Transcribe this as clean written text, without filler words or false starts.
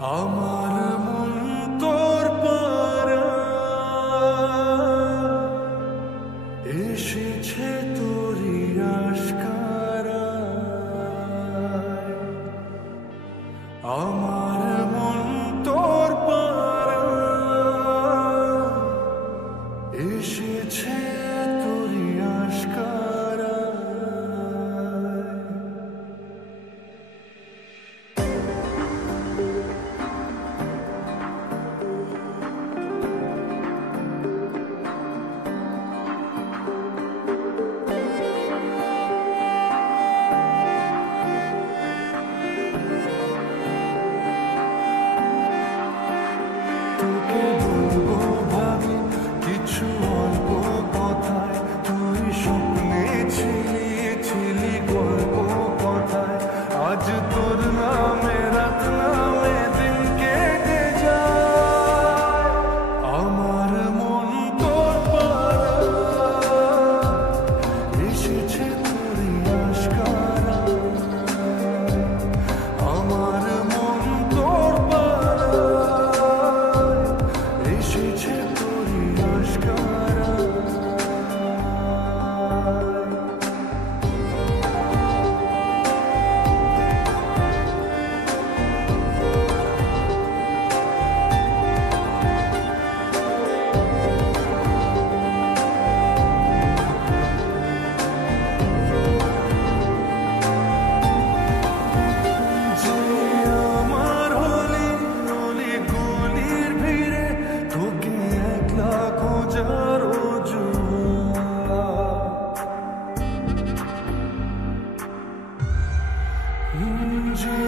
আমার মন তোর পারা এসেছে তোরি আশকারা। আমার মন তোর পারা এসেছে তোরি আশকারা। তোকে বলবো ভাবি কিছু অল্প কথায়, তুই স্বপ্নে ছিলি গল্প কথায়। আজ তোর নামে রাত নামে দিন কেটে যায়। আমার মন তোর পারা এসেছে তোরি আশকারা। আমার মন তোর পারা এসেছে তোরি আশকারা। যে আমার হলি অলি গলির ভিড়ে তোকে একলা খোঁজার অজুহাত। যে